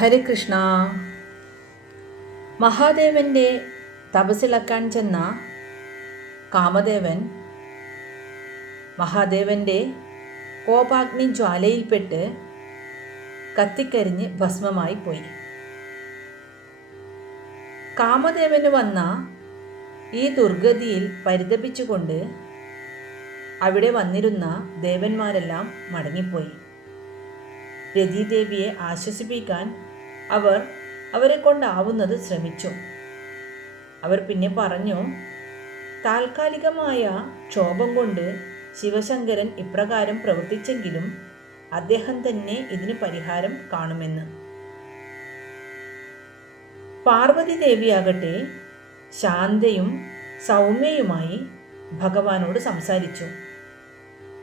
ഹരികൃഷ്ണ മഹാദേവന്റെ തപസ്സിളക്കാൻ ചെന്ന കാമദേവൻ മഹാദേവന്റെ കോപാഗ്നി ജ്വാലയിൽപ്പെട്ട് കത്തിക്കരിഞ്ഞ് ഭസ്മമായി പോയി. കാമദേവന് വന്ന ഈ ദുർഗതിയിൽ പരിതപിച്ചുകൊണ്ട് അവിടെ വന്നിരുന്ന ദേവന്മാരെല്ലാം മടങ്ങിപ്പോയി. രതിദേവിയെ ആശ്വസിപ്പിക്കാൻ അവർ അവരെ കൊണ്ടാവുന്നത് ശ്രമിച്ചു. അവർ പിന്നെ പറഞ്ഞു താൽക്കാലികമായ ക്ഷോഭം കൊണ്ട് ശിവശങ്കരൻ ഇപ്രകാരം പ്രവർത്തിച്ചെങ്കിലും അദ്ദേഹം തന്നെ ഇതിന് പരിഹാരം കാണുമെന്ന്. പാർവതി ദേവിയാകട്ടെ ശാന്തയും സൗമ്യയുമായി ഭഗവാനോട് സംസാരിച്ചു.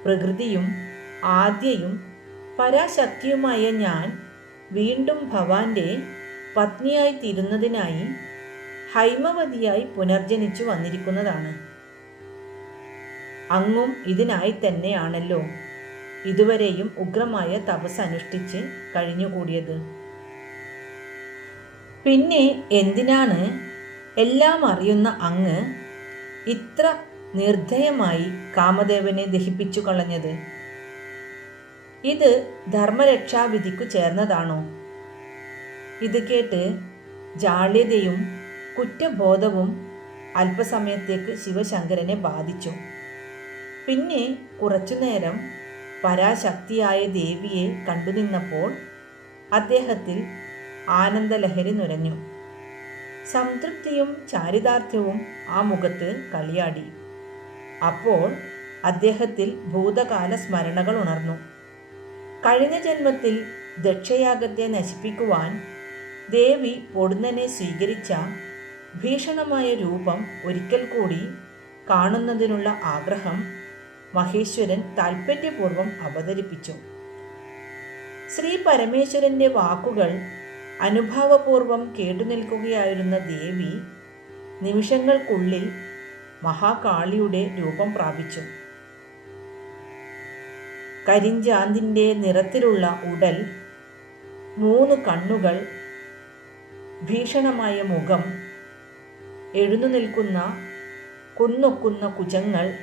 പ്രകൃതിയും ആദ്യയും പരാശക്തിയുമായ ഞാൻ വീണ്ടും ഭവാന്റെ പത്നിയായി തീരുന്നതിനായി ഹൈമവതിയായി പുനർജനിച്ചു വന്നിരിക്കുന്നതാണ്. അങ്ങും ഇതിനായി തന്നെയാണല്ലോ ഇതുവരെയും ഉഗ്രമായ തപസ് അനുഷ്ഠിച്ച് കഴിഞ്ഞുകൂടിയത് പിന്നെ എന്തിനാണ് എല്ലാം അറിയുന്ന അങ്ങ് ഇത്ര നിർദ്ധയമായി കാമദേവനെ ദഹിപ്പിച്ചു കളഞ്ഞത്? ഇത് ധർമ്മരക്ഷാവിധിക്കു ചേർന്നതാണോ? ഇത് കേട്ട് ജാള്യതയും കുറ്റബോധവും അല്പസമയത്തേക്ക് ശിവശങ്കരനെ ബാധിച്ചു. പിന്നെ കുറച്ചുനേരം പരാശക്തിയായ ദേവിയെ കണ്ടുനിന്നപ്പോൾ അദ്ദേഹത്തിൽ ആനന്ദലഹരി നുരഞ്ഞു. സംതൃപ്തിയും ചാരിതാർത്ഥ്യവും ആ മുഖത്ത് കളിയാടി. അപ്പോൾ അദ്ദേഹത്തിൽ ഭൂതകാല സ്മരണകൾ ഉണർന്നു. കഴിഞ്ഞ ജന്മത്തിൽ ദക്ഷയാഗത്തെ നശിപ്പിക്കുവാൻ ദേവി പൊടുന്നനെ സ്വീകരിച്ച ഭീഷണമായ രൂപം ഒരിക്കൽ കൂടി കാണുന്നതിനുള്ള ആഗ്രഹം മഹേശ്വരൻ താൽപ്പര്യപൂർവം അവതരിപ്പിച്ചു. ശ്രീ പരമേശ്വരന്റെ വാക്കുകൾ അനുഭാവപൂർവം കേട്ടുനിൽക്കുകയായിരുന്ന ദേവി നിമിഷങ്ങൾക്കുള്ളിൽ മഹാകാളിയുടെ രൂപം പ്രാപിച്ചു. കരിഞ്ചാന്തിന്റെ നിറത്തിലുള്ള ഉടൽ മൂന്ന് കണ്ണുകൾ ഭീഷണമായ മുഖം എഴുന്നു നിൽക്കുന്ന കുന്നൊക്കുന്ന കുജങ്ങൾ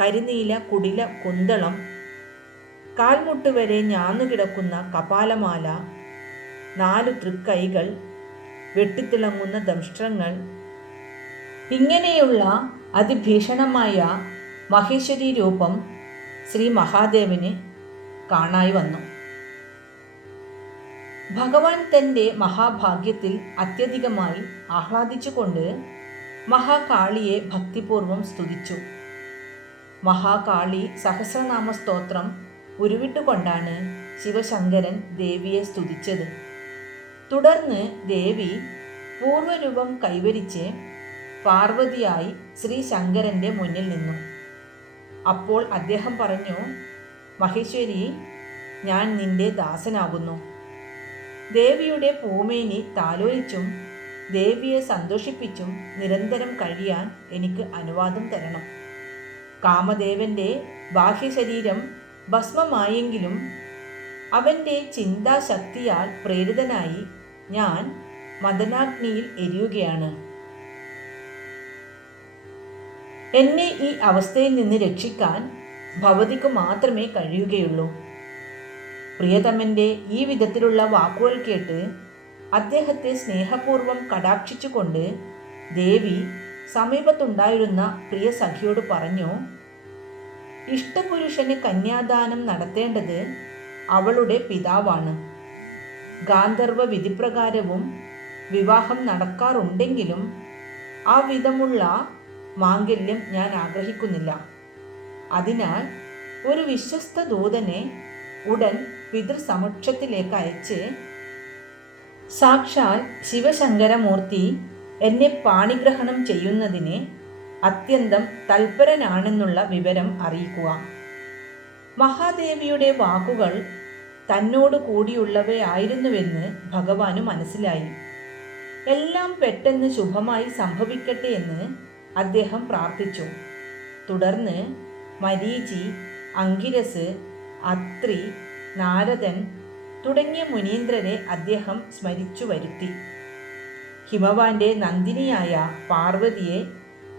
കരിനീല കുടില കുന്തളം കാൽമുട്ട് വരെ ഞാന്നുകിടക്കുന്ന കപാലമാല നാലു തൃക്കൈകൾ വെട്ടിത്തിളങ്ങുന്ന ദംഷ്ട്രങ്ങൾ. ഇങ്ങനെയുള്ള അതിഭീഷണമായ മഹേശ്വരി രൂപം ശ്രീ മഹാദേവന് കാണായി വന്നു. ഭഗവാൻ തന്റെ മഹാഭാഗ്യത്തിൽ അത്യധികമായി ആഹ്ലാദിച്ചുകൊണ്ട് മഹാകാളിയെ ഭക്തിപൂർവം സ്തുതിച്ചു. മഹാകാളി സഹസ്രനാമ സ്തോത്രം ഉരുവിട്ടുകൊണ്ടാണ് ശിവശങ്കരൻ ദേവിയെ സ്തുതിച്ചത്. തുടർന്ന് ദേവി പൂർവരൂപം കൈവരിച്ച് പാർവതിയായി ശ്രീ ശങ്കരന്റെ മുന്നിൽ നിന്നു. അപ്പോൾ അദ്ദേഹം പറഞ്ഞു മഹേശ്വരി ഞാൻ നിന്റെ ദാസനാകുന്നു. ദേവിയുടെ പൂമേനി താലോലിച്ചും ദേവിയെ സന്തോഷിപ്പിച്ചും നിരന്തരം കഴിയാൻ എനിക്ക് അനുവാദം തരണം. കാമദേവന്റെ ബാഹ്യശരീരം ഭസ്മമായെങ്കിലും അവന്റെ ചിന്താശക്തിയാൽ പ്രേരിതനായി ഞാൻ മദനാഗ്നിയിൽ എരിയുകയാണ്. എന്നെ ഈ അവസ്ഥയിൽ നിന്ന് രക്ഷിക്കാൻ ഭവതിക്ക് മാത്രമേ കഴിയുകയുള്ളൂ. പ്രിയതമന്റെ ഈ വിധത്തിലുള്ള വാക്കുകൾ കേട്ട് അദ്ദേഹത്തെ സ്നേഹപൂർവം കടാക്ഷിച്ചുകൊണ്ട് ദേവി സമീപത്തുണ്ടായിരുന്ന പ്രിയ സഖിയോട് പറഞ്ഞു ഇഷ്ടപുരുഷന് കന്യാദാനം നടത്തേണ്ടത് അവളുടെ പിതാവാണ്. ഗാന്ധർവ വിധിപ്രകാരവും വിവാഹം നടക്കാറുണ്ടെങ്കിലും ആ വിധമുള്ള മാംഗല്യം ഞാൻ ആഗ്രഹിക്കുന്നില്ല. അതിനാൽ ഒരു വിശ്വസ്ത ദൂതനെ ഉടൻ പിതൃസമക്ഷത്തിലേക്ക് അയച്ച് സാക്ഷാൽ ശിവശങ്കരമൂർത്തി എന്നെ പാണിഗ്രഹണം ചെയ്യുന്നതിന് അത്യന്തം തൽപരനാണെന്നുള്ള വിവരം അറിയിക്കുക. മഹാദേവിയുടെ വാക്കുകൾ തന്നോട് കൂടിയുള്ളവയായിരുന്നുവെന്ന് ഭഗവാന് മനസ്സിലായി. എല്ലാം പെട്ടെന്ന് ശുഭമായി സംഭവിക്കട്ടെ എന്ന് അദ്ദേഹം പ്രാർത്ഥിച്ചു. തുടർന്ന് മരീചി അങ്കിരസ് അത്രി നാരദൻ തുടങ്ങിയ മുനീന്ദ്രനെ അദ്ദേഹം സ്മരിച്ചു വരുത്തി. ഹിമവാന്റെ നന്ദിനിയായ പാർവതിയെ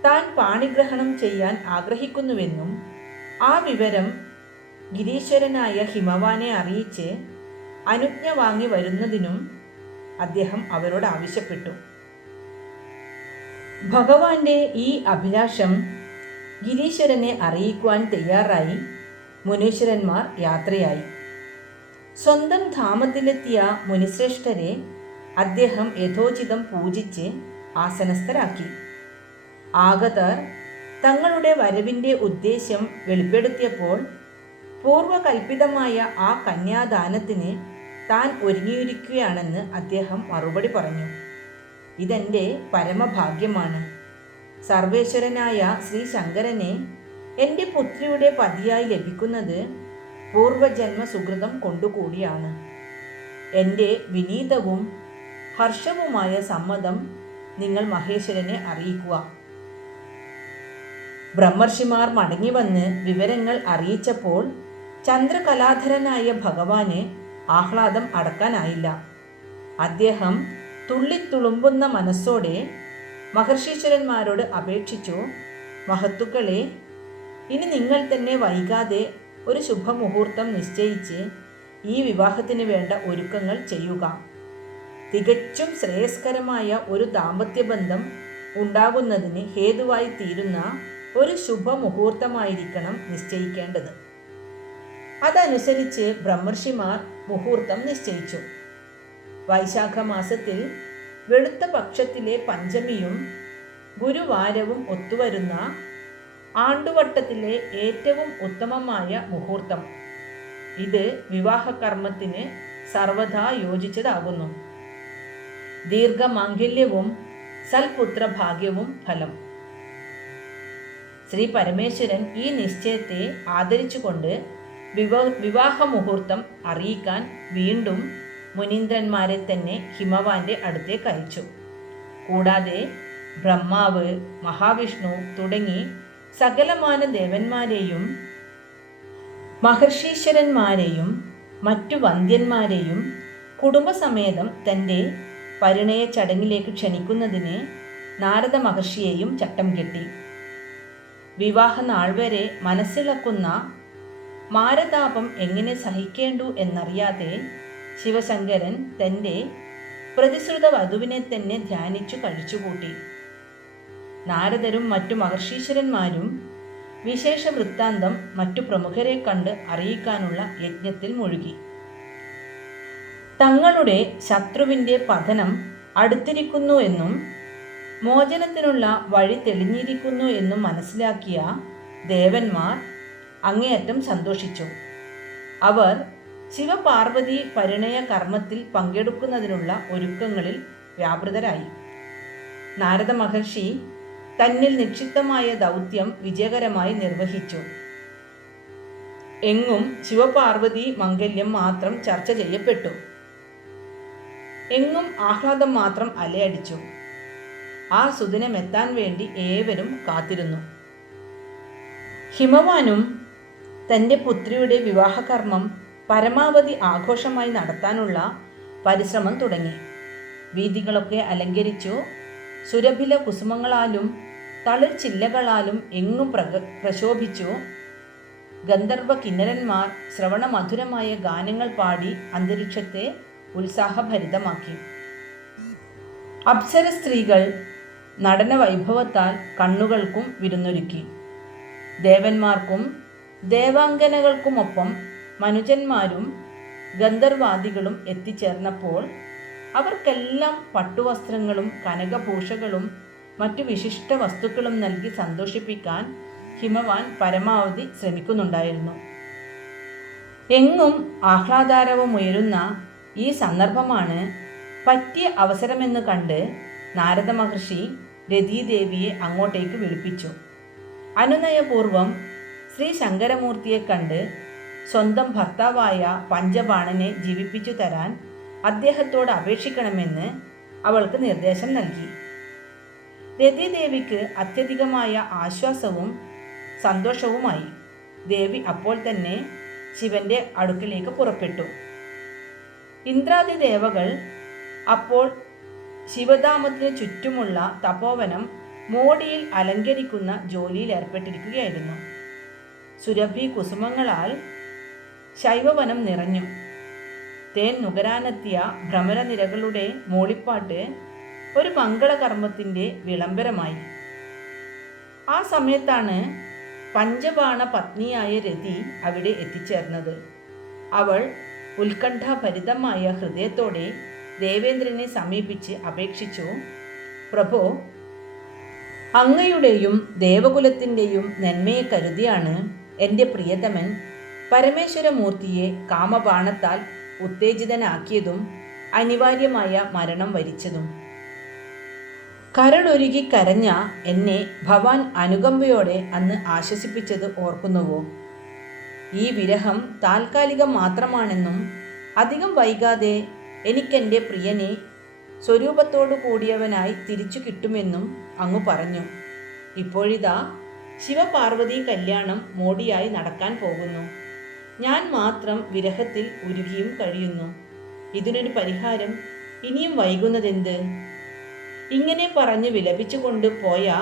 താൻ പാണിഗ്രഹണം ചെയ്യാൻ ആഗ്രഹിക്കുന്നുവെന്നും ആ വിവരം ഗിരീശ്വരനായ ഹിമവാനെ അറിയിച്ച് അനുജ്ഞ വാങ്ങി വരുന്നതിനും അദ്ദേഹം അവരോട് ആവശ്യപ്പെട്ടു. ഭഗവാന്റെ ഈ അഭിലാഷം ഗിരീശ്വരനെ അറിയിക്കുവാൻ തയ്യാറായി മുനീശ്വരന്മാർ യാത്രയായി. സ്വന്തം ധാമത്തിലെത്തിയ മുനിശ്രേഷ്ഠരെ അദ്ദേഹം യഥോചിതം പൂജിച്ച് ആസനസ്ഥരാക്കി. ആഗതർ തങ്ങളുടെ വരവിന്റെ ഉദ്ദേശ്യം വെളിപ്പെടുത്തിയപ്പോൾ പൂർവകൽപിതമായ ആ കന്യാദാനത്തിന് താൻ ഒരുങ്ങിയിരിക്കുകയാണെന്ന് അദ്ദേഹം മറുപടി പറഞ്ഞു. ഇതെന്റെ പരമഭാഗ്യമാണ്. സർവേശ്വരനായ ശ്രീ ശങ്കരനെ എന്റെ പുത്രിയുടെ പതിയായി ലഭിക്കുന്നത് പൂർവജന്മ സുഹൃതം കൊണ്ടുകൂടിയാണ്. എന്റെ വിനീതവും ഹർഷവുമായ സമ്മതം നിങ്ങൾ മഹേശ്വരനെ അറിയിക്കുക. ബ്രഹ്മർഷിമാർ മടങ്ങി വന്ന് വിവരങ്ങൾ അറിയിച്ചപ്പോൾ ചന്ദ്രകലാധരനായ ഭഗവാന് ആഹ്ലാദം അടക്കാനായില്ല. അദ്ദേഹം തുള്ളിത്തുളുമ്പുന്ന മനസ്സോടെ മഹർഷീശ്വരന്മാരോട് അപേക്ഷിച്ചു മഹത്തുക്കളെ ഇനി നിങ്ങൾ തന്നെ വൈകാതെ ഒരു ശുഭമുഹൂർത്തം നിശ്ചയിച്ച് ഈ വിവാഹത്തിന് വേണ്ട ഒരുക്കങ്ങൾ ചെയ്യുക. തികച്ചും ശ്രേയസ്കരമായ ഒരു ദാമ്പത്യബന്ധം ഉണ്ടാകുന്നതിന് ഹേതുവായി തീരുന്ന ഒരു ശുഭമുഹൂർത്തമായിരിക്കണം നിശ്ചയിക്കേണ്ടത്. അതനുസരിച്ച് ബ്രഹ്മർഷിമാർ മുഹൂർത്തം നിശ്ചയിച്ചു. വൈശാഖ മാസത്തിൽ വെളുത്ത പക്ഷത്തിലെ പഞ്ചമിയും ഗുരുവാരവും ഒത്തുവരുന്ന ആണ്ടുവട്ടത്തിലെ ഏറ്റവും ഉത്തമമായ മുഹൂർത്തം. ഇത് വിവാഹകർമ്മത്തിന് സർവദാ യോജിച്ചതാകുന്നു. ദീർഘമാംഗല്യവും സൽപുത്രഭാഗ്യവും ഫലം. ശ്രീ പരമേശ്വരൻ ഈ നിശ്ചയത്തെ ആദരിച്ചുകൊണ്ട് വിവാഹ മുഹൂർത്തം അറിയിക്കാൻ വീണ്ടും മുനീന്ദ്രന്മാരെ തന്നെ ഹിമവാന്റെ അടുത്തേക്ക് അയച്ചു. കൂടാതെ ബ്രഹ്മാവ് മഹാവിഷ്ണു തുടങ്ങി സകലമാന ദേവന്മാരെയും മഹർഷീശ്വരന്മാരെയും മറ്റു വന്ധ്യന്മാരെയും കുടുംബസമേതം തന്റെ പരിണയ ചടങ്ങിലേക്ക് ക്ഷണിക്കുന്നതിന് നാരദ മഹർഷിയെയും ചട്ടം കെട്ടി. വിവാഹ നാൾ വരെ മനസ്സിളക്കുന്ന മാരതാപം എങ്ങനെ സഹിക്കേണ്ടു എന്നറിയാതെ ശിവശങ്കരൻ തന്റെ പ്രതിശ്രുത വധുവിനെ തന്നെ ധ്യാനിച്ചു കഴിച്ചുകൂട്ടി. നാരദരും മറ്റു മഹർഷീശ്വരന്മാരും വിശേഷ വൃത്താന്തം മറ്റു പ്രമുഖരെ കണ്ട് അറിയിക്കാനുള്ള യജ്ഞത്തിൽ മുഴുകി. തങ്ങളുടെ ശത്രുവിന്റെ പതനം അടുത്തിരിക്കുന്നു എന്നും മോചനത്തിനുള്ള വഴി തെളിഞ്ഞിരിക്കുന്നു എന്നും മനസ്സിലാക്കിയ ദേവന്മാർ അങ്ങേയറ്റം സന്തോഷിച്ചു. അവർ ശിവപാർവതി പരിണയ കർമ്മത്തിൽ പങ്കെടുക്കുന്നതിനുള്ള ഒരുക്കങ്ങളിൽ വ്യാപൃതരായി. നാരദ മഹർഷി തന്നിൽ നിക്ഷിപ്തമായ ദൗത്യം വിജയകരമായി നിർവഹിച്ചു. എങ്ങും ശിവപാർവതി മംഗല്യം മാത്രം ചർച്ച ചെയ്യപ്പെട്ടു. എങ്ങും ആഹ്ലാദം മാത്രം അലയടിച്ചു. ആ സുദിനമെത്താൻ വേണ്ടി ഏവരും കാത്തിരുന്നു. ഹിമവാനും തന്റെ പുത്രിയുടെ വിവാഹകർമ്മം പരമാവധി ആഘോഷമായി നടത്താനുള്ള പരിശ്രമം തുടങ്ങി. വീതികളൊക്കെ അലങ്കരിച്ചു. സുരഭില കുസുമങ്ങളാലും തളിർ ചില്ലകളാലും എങ്ങും പ്രക പ്രശോഭിച്ചു. ഗന്ധർവ കിന്നരന്മാർ ശ്രവണമധുരമായ ഗാനങ്ങൾ പാടി അന്തരീക്ഷത്തെ ഉത്സാഹഭരിതമാക്കി. അപ്സര സ്ത്രീകൾ നടന വൈഭവത്താൽ കണ്ണുകൾക്കും വിരുന്നൊരുക്കി. ദേവന്മാർക്കും ദേവാംഗനകൾക്കുമൊപ്പം മനുജന്മാരും ഗന്ധർവാദികളും എത്തിച്ചേർന്നപ്പോൾ അവർക്കെല്ലാം പട്ടുവസ്ത്രങ്ങളും കനകഭൂഷകളും മറ്റു വിശിഷ്ട വസ്തുക്കളും നൽകി സന്തോഷിപ്പിക്കാൻ ഹിമവാൻ പരമാവധി ശ്രമിക്കുന്നുണ്ടായിരുന്നു. എങ്ങും ആഹ്ലാദാരവും ഉയരുന്ന ഈ സന്ദർഭമാണ് പറ്റിയ അവസരമെന്ന് കണ്ട് നാരദ മഹർഷി രതീദേവിയെ അങ്ങോട്ടേക്ക് വിളിപ്പിച്ചു. അനുനയപൂർവം ശ്രീ ശങ്കരമൂർത്തിയെ കണ്ട് സ്വന്തം ഭർത്താവായ പഞ്ചബാണനെ ജീവിപ്പിച്ചു തരാൻ അദ്ദേഹത്തോട് അപേക്ഷിക്കണമെന്ന് അവൾക്ക് നിർദ്ദേശം നൽകി. രതിദേവിക്ക് അത്യധികമായ ആശ്വാസവും സന്തോഷവുമായി ദേവി അപ്പോൾ തന്നെ ശിവന്റെ അടുക്കിലേക്ക് പുറപ്പെട്ടു. ഇന്ദ്രാദി ദേവകൾ അപ്പോൾ ശിവധാമത്തിന് ചുറ്റുമുള്ള തപോവനം മോടിയിൽ അലങ്കരിക്കുന്ന ജോലിയിൽ ഏർപ്പെട്ടിരിക്കുകയായിരുന്നു. സുരഭി കുസുമങ്ങളാൽ ശൈവവനം നിറഞ്ഞു. തേൻ നുകരാനെത്തിയ ഭ്രമരനിരകളുടെ മോളിപ്പാട്ട് ഒരു മംഗളകർമ്മത്തിന്റെ വിളംബരമായി. ആ സമയത്താണ് പഞ്ചബാണ പത്നിയായ രതി അവിടെ എത്തിച്ചേർന്നത്. അവൾ ഉത്കണ്ഠാഭരിതമായ ഹൃദയത്തോടെ ദേവേന്ദ്രനെ സമീപിച്ച് അപേക്ഷിച്ചു പ്രഭോ അങ്ങയുടെയും ദേവകുലത്തിന്റെയും നന്മയെ കരുതിയാണ് എന്റെ പ്രിയതമൻ പരമേശ്വരമൂർത്തിയെ കാമബാണത്താൽ ഉത്തേജിതനാക്കിയതും അനിവാര്യമായ മരണം വരിച്ചതും. കരളൊരുകി കരഞ്ഞ എന്നെ ഭവാൻ അനുകമ്പയോടെ അന്ന് ആശ്വസിപ്പിച്ചത് ഓർക്കുന്നുവോ? ഈ വിരഹം താൽക്കാലികം മാത്രമാണെന്നും അധികം വൈകാതെ എനിക്കെന്റെ പ്രിയനെ സ്വരൂപത്തോടു കൂടിയവനായി തിരിച്ചു കിട്ടുമെന്നും അങ്ങ് പറഞ്ഞു. ഇപ്പോഴിതാ ശിവപാർവതി കല്യാണം മോടിയായി നടക്കാൻ പോകുന്നു. ഞാൻ മാത്രം വിരഹത്തിൽ ഉരുകിയും കഴിയുന്നു. ഇതിനൊരു പരിഹാരം ഇനിയും വൈകുന്നതെന്ത്? ഇങ്ങനെ പറഞ്ഞ് വിലപിച്ചുകൊണ്ട് പോയ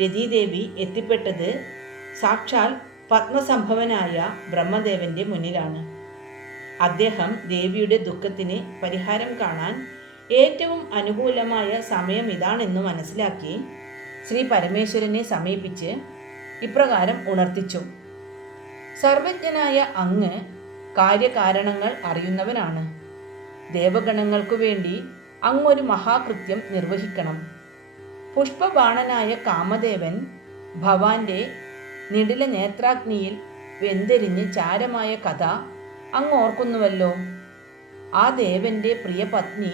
രതീദേവി എത്തിപ്പെട്ടത് സാക്ഷാൽ പത്മസംഭവനായ ബ്രഹ്മദേവന്റെ മുന്നിലാണ്. അദ്ദേഹം ദേവിയുടെ ദുഃഖത്തിന് പരിഹാരം കാണാൻ ഏറ്റവും അനുകൂലമായ സമയം ഇതാണെന്ന് മനസ്സിലാക്കി ശ്രീ പരമേശ്വരനെ സമീപിച്ച് ഇപ്രകാരം ഉണർത്തിച്ചു. സർവജ്ഞനായ അങ്ങ് കാര്യകാരണങ്ങൾ അറിയുന്നവനാണ്. ദേവഗണങ്ങൾക്കു വേണ്ടി അങ്ങൊരു മഹാകൃത്യം നിർവഹിക്കണം. പുഷ്പബാണനായ കാമദേവൻ ഭവാന്റെ നിടില നേത്രാഗ്നിയിൽ വെന്തെരിഞ്ഞ് ചാരമായ കഥ അങ്ങ് ഓർക്കുന്നുവല്ലോ ആ ദേവന്റെ പ്രിയ പത്നി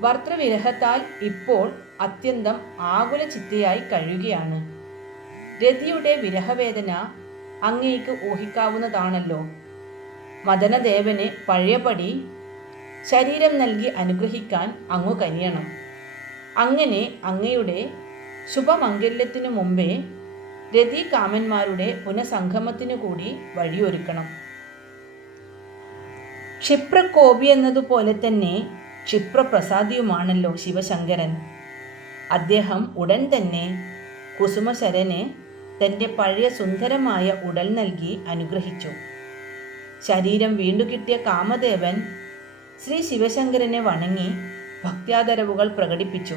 ഭർത്തൃവിരഹത്താൽ ഇപ്പോൾ അത്യന്തം ആകുല ചിത്തയായി കഴിയുകയാണ്. രതിയുടെ വിരഹവേദന അങ്ങേക്ക് ഊഹിക്കാവുന്നതാണല്ലോ. മദനദേവന് പഴയപടി ശരീരം നൽകി അനുഗ്രഹിക്കാൻ അങ്ങു കനിയണം. അങ്ങനെ അങ്ങയുടെ ശുഭമംഗല്യത്തിനു മുമ്പേ രതി കാമന്മാരുടെ പുനഃസംഗമത്തിനു കൂടി വഴിയൊരുക്കണം. ക്ഷിപ്രകോപി എന്നതുപോലെ തന്നെ ക്ഷിപ്രപ്രസാദിയുമാണല്ലോ ശിവശങ്കരൻ. അദ്ദേഹം ഉടൻ തന്നെ കുസുമശരന് തന്റെ പഴയ സുന്ദരമായ ഉടൽ നൽകി അനുഗ്രഹിച്ചു. ശരീരം വീണ്ടു കിട്ടിയ കാമദേവൻ ശ്രീ ശിവശങ്കരനെ വണങ്ങി ഭക്ത്യാദരവുകൾ പ്രകടിപ്പിച്ചു.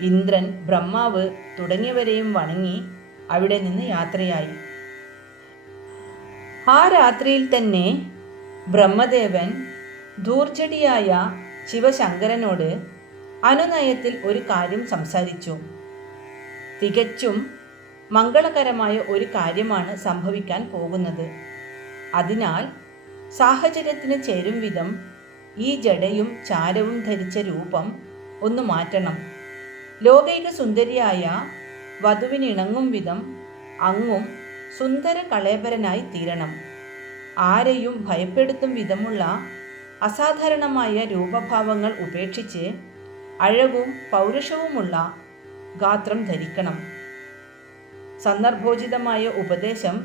ഇന്ദ്രൻ ബ്രഹ്മാവ് തുടങ്ങിയവരെയും വണങ്ങി അവിടെ നിന്ന് യാത്രയായി. ആ രാത്രിയിൽ തന്നെ ബ്രഹ്മദേവൻ ധൂർജടിയായ ശിവശങ്കരനോട് അനുനയത്തിൽ ഒരു കാര്യം സംസാരിച്ചു. തികച്ചും മംഗളകരമായ ഒരു കാര്യമാണ് സംഭവിക്കാൻ പോകുന്നത്. അതിനാൽ സാഹചര്യത്തിന് ചേരും വിധം ഈ ജടയും ചാരവും ധരിച്ച രൂപം ഒന്ന് മാറ്റണം. ലോകൈക സുന്ദരിയായ വധുവിനിണങ്ങും വിധം അങ്ങും സുന്ദര കളേബരനായി തീരണം. ആരെയും ഭയപ്പെടുത്തും വിധമുള്ള അസാധാരണമായ രൂപഭാവങ്ങൾ ഉപേക്ഷിച്ച് അഴകും പൗരുഷവുമുള്ള ഗാത്രം ധരിക്കണം. സന്ദർഭോചിതമായ ഉപദേശം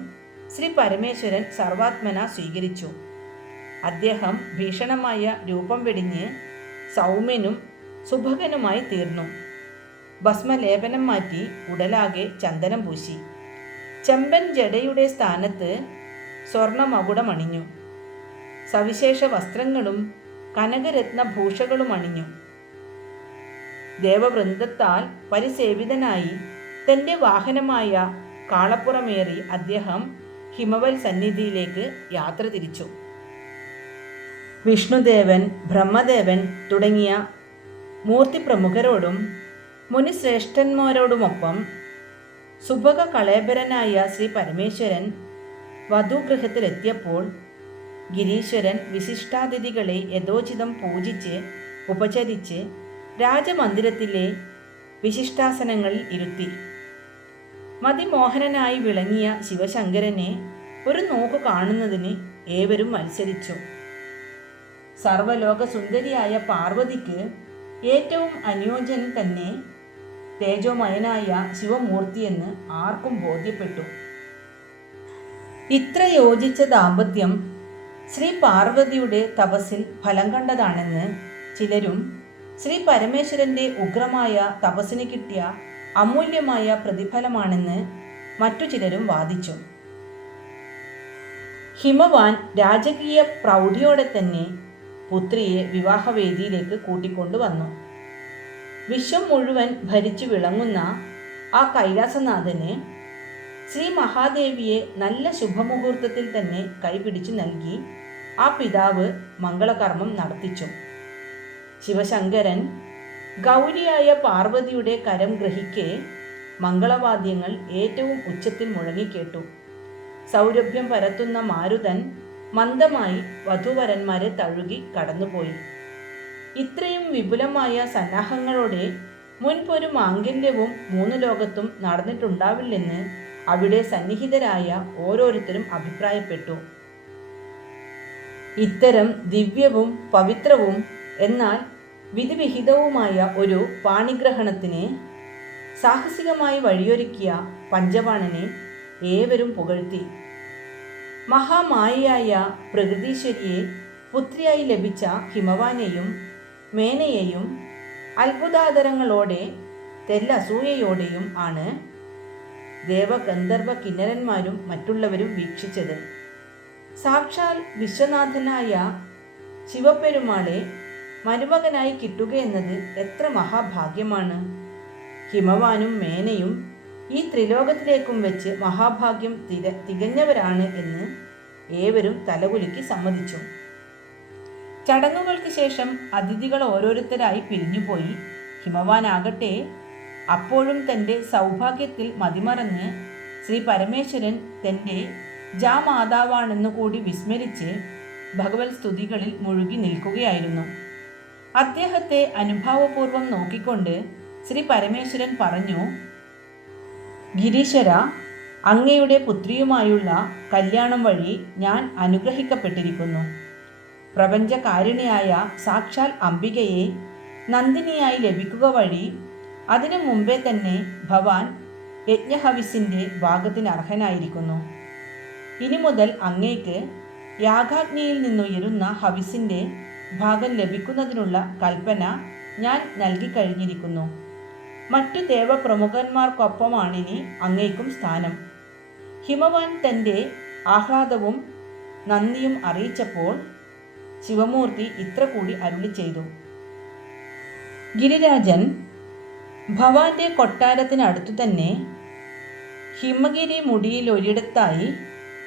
ശ്രീ പരമേശ്വരൻ സർവാത്മന സ്വീകരിച്ചു. അദ്ദേഹം ഭീഷണമായ രൂപം വെടിഞ്ഞ് സൗമ്യനും സുഭകനുമായി തീർന്നു. ഭസ്മലേപനം മാറ്റി ഉടലാകെ ചന്ദനം പൂശി. ചെമ്പൻ ജടയുടെ സ്ഥാനത്ത് സ്വർണമകുടമണിഞ്ഞു സവിശേഷ വസ്ത്രങ്ങളും കനകരത്ന ഭൂഷകളും അണിഞ്ഞു. ദേവവൃന്ദത്താൽ പരിസേവിതനായി തന്റെ വാഹനമായ കാളപ്പുറമേറി അദ്ദേഹം ഹിമവൽ സന്നിധിയിലേക്ക് യാത്ര തിരിച്ചു. വിഷ്ണുദേവൻ ബ്രഹ്മദേവൻ തുടങ്ങിയ മൂർത്തി മൂർത്തിപ്രമുഖരോടും മുനിശ്രേഷ്ഠന്മാരോടുമൊപ്പം സുഭക കളേബരനായ ശ്രീ പരമേശ്വരൻ വധുഗൃഹത്തിലെത്തിയപ്പോൾ ഗിരീശ്വരൻ വിശിഷ്ടാതിഥികളെ യഥോചിതം പൂജിച്ച് ഉപചരിച്ച് രാജമന്ദിരത്തിലെ വിശിഷ്ടാസനങ്ങളിൽ ഇരുത്തി. മതിമോഹനനായി വിളങ്ങിയ ശിവശങ്കരനെ ഒരു നോക്കു കാണുന്നതിന് ഏവരും മത്സരിച്ചു. സർവലോക സുന്ദരിയായ പാർവതിക്ക് ഏറ്റവും അനുയോജ്യൻ തന്നെ തേജോമയനായ ശിവമൂർത്തിയെന്ന് ആർക്കും ബോധ്യപ്പെട്ടു. ഇത്ര യോജിച്ച ദാമ്പത്യം ശ്രീ പാർവതിയുടെ തപസ്സിൽ ഫലം കണ്ടതാണെന്ന് ചിലരും ശ്രീ പരമേശ്വരന്റെ ഉഗ്രമായ തപസ്സിന് കിട്ടിയ അമൂല്യമായ പ്രതിഫലമാണെന്ന് മറ്റു ചിലരും വാദിച്ചു. ഹിമവാൻ രാജകീയ പ്രൗഢിയോടെ തന്നെ പുത്രിയെ വിവാഹവേദിയിലേക്ക് കൂട്ടിക്കൊണ്ടുവന്നു. വിശ്വം മുഴുവൻ ഭരിച്ചു വിളങ്ങുന്ന ആ കൈലാസനാഥന് ശ്രീ മഹാദേവിയെ നല്ല ശുഭമുഹൂർത്തത്തിൽ തന്നെ കൈപിടിച്ചു നൽകി ആ പിതാവ് മംഗളകർമ്മം നടത്തിച്ചു. ശിവശങ്കരൻ ഗൗരിയായ പാർവതിയുടെ കരം ഗ്രഹിക്കെ മംഗളവാദ്യങ്ങൾ ഏറ്റവും ഉച്ചത്തിൽ മുഴങ്ങിക്കേട്ടു. സൗരഭ്യം പരത്തുന്ന മാരുതൻ മന്ദമായി വധുവരന്മാരെ തഴുകി കടന്നുപോയി. ഇത്രയും വിപുലമായ സന്നാഹങ്ങളോടെ മുൻപൊരു മാംഗല്യവും മൂന്ന് ലോകത്തും നടന്നിട്ടുണ്ടാവില്ലെന്ന് അവിടെ സന്നിഹിതരായ ഓരോരുത്തരും അഭിപ്രായപ്പെട്ടു. ഇത്തരം ദിവ്യവും പവിത്രവും എന്നാൽ വിധിവിഹിതവുമായ ഒരു പാണിഗ്രഹണത്തിന് സാഹസികമായി വഴിയൊരുക്കിയ പഞ്ചപാണനെ ഏവരും പുകഴ്ത്തി. മഹാമായയായ പ്രകൃതീശ്വരിയെ പുത്രിയായി ലഭിച്ച ഹിമവാനെയും മേനയെയും അത്ഭുതാദരങ്ങളോടെ തെല്ലസൂയയോടെയും ആണ് ദേവഗന്ധർവ കിന്നരന്മാരും മറ്റുള്ളവരും വീക്ഷിച്ചത്. സാക്ഷാൽ വിശ്വനാഥനായ ശിവപെരുമാളെ മരുമകനായി കിട്ടുകയെന്നത് എത്ര മഹാഭാഗ്യമാണ്. ഹിമവാനും മേനയും ഈ ത്രിലോകത്തിലേക്കും വെച്ച് മഹാഭാഗ്യം തിര തികഞ്ഞവരാണ് എന്ന് ഏവരും തലകുലുക്കി സമ്മതിച്ചു. ചടങ്ങുകൾക്ക് ശേഷം അതിഥികൾ ഓരോരുത്തരായി പിരിഞ്ഞുപോയി. ഹിമവാനാകട്ടെ അപ്പോഴും തന്റെ സൗഭാഗ്യത്തിൽ മതിമറന്ന് ശ്രീ പരമേശ്വരൻ തന്റെ ജാമാതാവാണെന്നു കൂടി വിസ്മരിച്ച് ഭഗവത് സ്തുതികളിൽ മുഴുകി നിൽക്കുകയായിരുന്നു. അദ്ദേഹത്തെ അനുഭാവപൂർവം നോക്കിക്കൊണ്ട് ശ്രീ പരമേശ്വരൻ പറഞ്ഞു ഗിരീശ്വര അങ്ങയുടെ പുത്രിയുമായുള്ള കല്യാണം വഴി ഞാൻ അനുഗ്രഹിക്കപ്പെട്ടിരിക്കുന്നു. പ്രപഞ്ചകാരുണിയായ സാക്ഷാൽ അംബികയെ നന്ദിനിയായി ലഭിക്കുക വഴി അതിനു മുമ്പേ തന്നെ ഭവാൻ യജ്ഞഹവിസിന്റെ ഭാഗത്തിന് അർഹനായിരിക്കുന്നു. ഇനി മുതൽ അങ്ങേക്ക് യാഗാഗ്നിയിൽ നിന്നുയരുന്ന ഹവിസിന്റെ ഭാഗം ലഭിക്കുന്നതിനുള്ള കൽപ്പന ഞാൻ നൽകിക്കഴിഞ്ഞിരിക്കുന്നു മറ്റു ദേവപ്രമുഖന്മാർക്കൊപ്പമാണിനി അങ്ങേക്കും സ്ഥാനം. ഹിമവാൻ തന്റെ ആഹ്ലാദവും നന്ദിയും അറിയിച്ചപ്പോൾ ശിവമൂർത്തി ഇത്ര കൂടി അരുളി ചെയ്തു. ഗിരിരാജൻ ഭവാന്റെ കൊട്ടാരത്തിനടുത്തു തന്നെ ഹിമഗിരി മുടിയിൽ ഒരിടത്തായി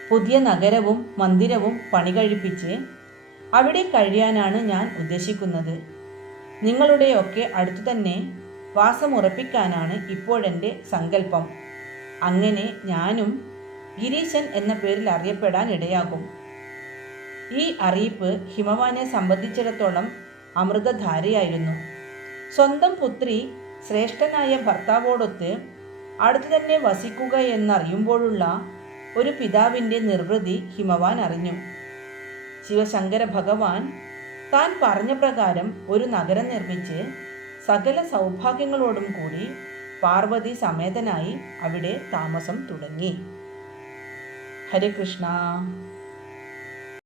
പുതിയ നഗരവും മന്ദിരവും പണി കഴിപ്പിച്ച് അവിടെ കഴിയാനാണ് ഞാൻ ഉദ്ദേശിക്കുന്നത്. നിങ്ങളുടെയൊക്കെ അടുത്തു തന്നെ വാസമുറപ്പിക്കാനാണ് ഇപ്പോഴെന്റെ സങ്കല്പം. അങ്ങനെ ഞാനും ഗിരീശൻ എന്ന പേരിൽ അറിയപ്പെടാൻ ഇടയാകും. ഈ അറിയിപ്പ് ഹിമവാനെ സംബന്ധിച്ചിടത്തോളം അമൃതധാരയായിരുന്നു. സ്വന്തം പുത്രി ശ്രേഷ്ഠനായ ഭർത്താവോടൊത്ത് അടുത്തു തന്നെ വസിക്കുക എന്നറിയുമ്പോഴുള്ള ഒരു പിതാവിന്റെ നിർവൃതി ഹിമവാൻ അറിഞ്ഞു. ശിവശങ്കര ഭഗവാൻ താൻ പറഞ്ഞ പ്രകാരം ഒരു നഗരം നിർമ്മിച്ച് സകല സൗഭാഗ്യങ്ങളോടും കൂടി പാർവതി സമേതനായി അവിടെ താമസം തുടങ്ങി. ഹരേ കൃഷ്ണ.